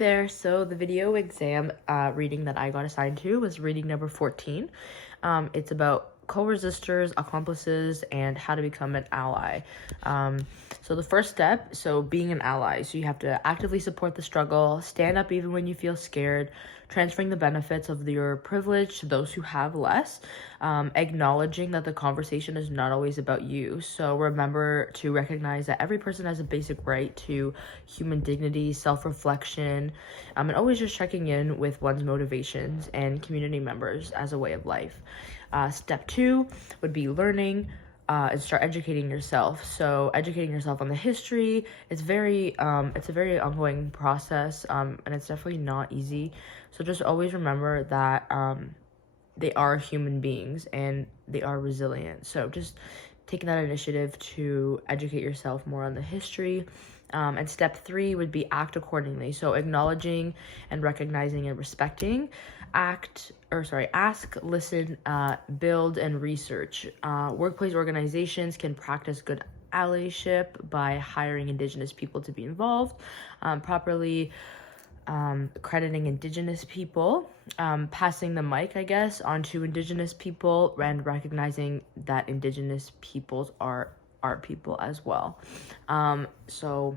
there. So the video exam reading that I got assigned to was reading number 14. It's about co-resistors, accomplices, and how to become an ally. So the first step, so being an ally. So you have to actively support the struggle, stand up even when you feel scared, transferring the benefits of your privilege to those who have less, acknowledging that the conversation is not always about you. So remember to recognize that every person has a basic right to human dignity, self-reflection, and always just checking in with one's motivations and community members as a way of life. Step 2 would be learning and start educating yourself. So educating yourself on the history, it's a very ongoing process, and it's definitely not easy. So just always remember that they are human beings and they are resilient. So just taking that initiative to educate yourself more on the history. And step 3 would be act accordingly. So acknowledging and recognizing and respecting, ask, listen, build, and research. Workplace organizations can practice good allyship by hiring Indigenous people to be involved, properly crediting Indigenous people, passing the mic, I guess, onto Indigenous people, and recognizing that Indigenous peoples are our people as well. So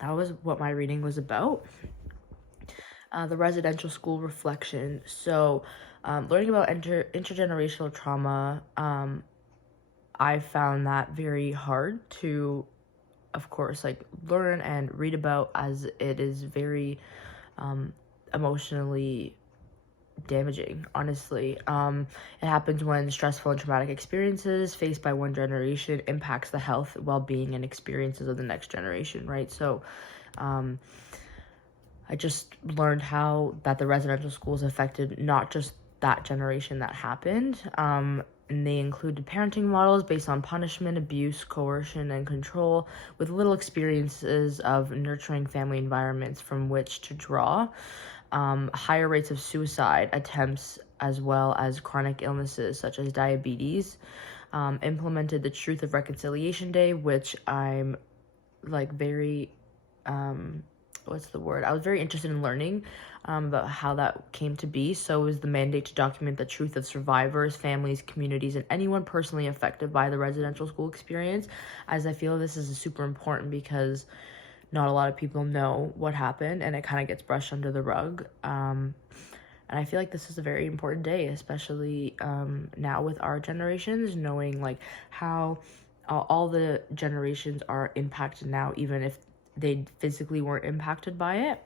that was what my reading was about. The residential school reflection. So learning about intergenerational trauma, I found that very hard to, of course, like learn and read about, as it is very emotionally damaging, honestly. It happens when stressful and traumatic experiences faced by one generation impacts the health, well-being, and experiences of the next generation, right? So I just learned how that the residential schools affected not just that generation that happened, and they included parenting models based on punishment, abuse, coercion, and control, with little experiences of nurturing family environments from which to draw. Higher rates of suicide attempts, as well as chronic illnesses such as diabetes. Implemented the Truth of Reconciliation Day, which I'm like very I was very interested in learning about how that came to be. So it was the mandate to document the truth of survivors, families, communities, and anyone personally affected by the residential school experience, as I feel this is super important because not a lot of people know what happened and it kind of gets brushed under the rug. And I feel like this is a very important day, especially now with our generations, knowing like how all the generations are impacted now, even if they physically weren't impacted by it.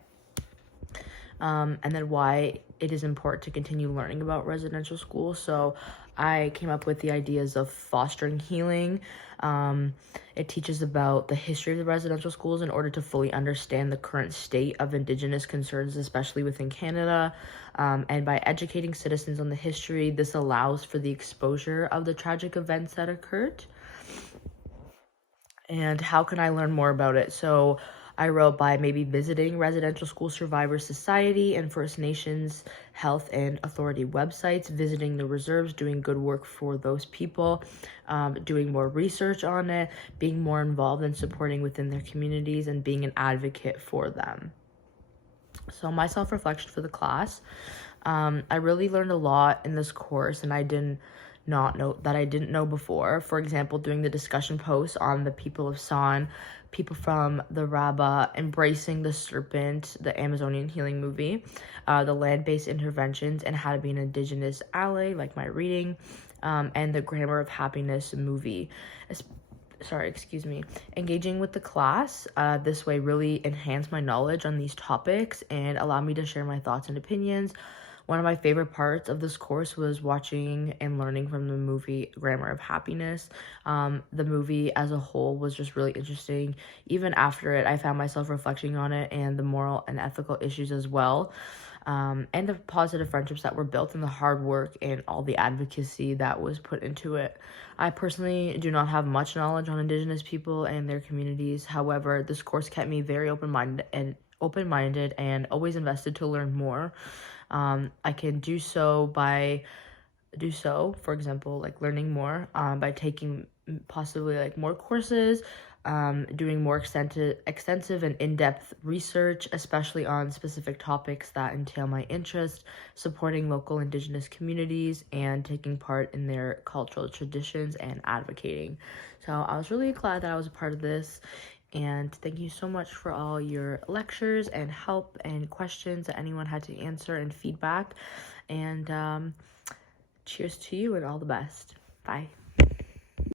And then why it is important to continue learning about residential schools. So I came up with the ideas of fostering healing. It teaches about the history of the residential schools in order to fully understand the current state of Indigenous concerns, especially within Canada. And by educating citizens on the history, this allows for the exposure of the tragic events that occurred. And how can I learn more about it? So I wrote by maybe visiting Residential School Survivor Society and First Nations Health and Authority websites, visiting the reserves, doing good work for those people, doing more research on it, being more involved and supporting within their communities, and being an advocate for them. So my self-reflection for the class, I really learned a lot in this course, and I didn't know before. For example, doing the discussion posts on the people of San, people from the Raba, embracing the serpent, the Amazonian healing movie, the land-based interventions, and how to be an Indigenous ally, like my reading, and the Grammar of Happiness movie. Engaging with the class this way really enhanced my knowledge on these topics and allowed me to share my thoughts and opinions. One of my favorite parts of this course was watching and learning from the movie Grammar of Happiness. The movie as a whole was just really interesting. Even after it, I found myself reflecting on it and the moral and ethical issues as well. And the positive friendships that were built and the hard work and all the advocacy that was put into it. I personally do not have much knowledge on Indigenous people and their communities. However, this course kept me very open-minded and always invested to learn more. I can do so, for example, like learning more by taking possibly like more courses, doing more extensive and in-depth research, especially on specific topics that entail my interest, supporting local Indigenous communities, and taking part in their cultural traditions and advocating. So I was really glad that I was a part of this. And thank you so much for all your lectures and help and questions that anyone had to answer and feedback. And cheers to you and all the best. Bye.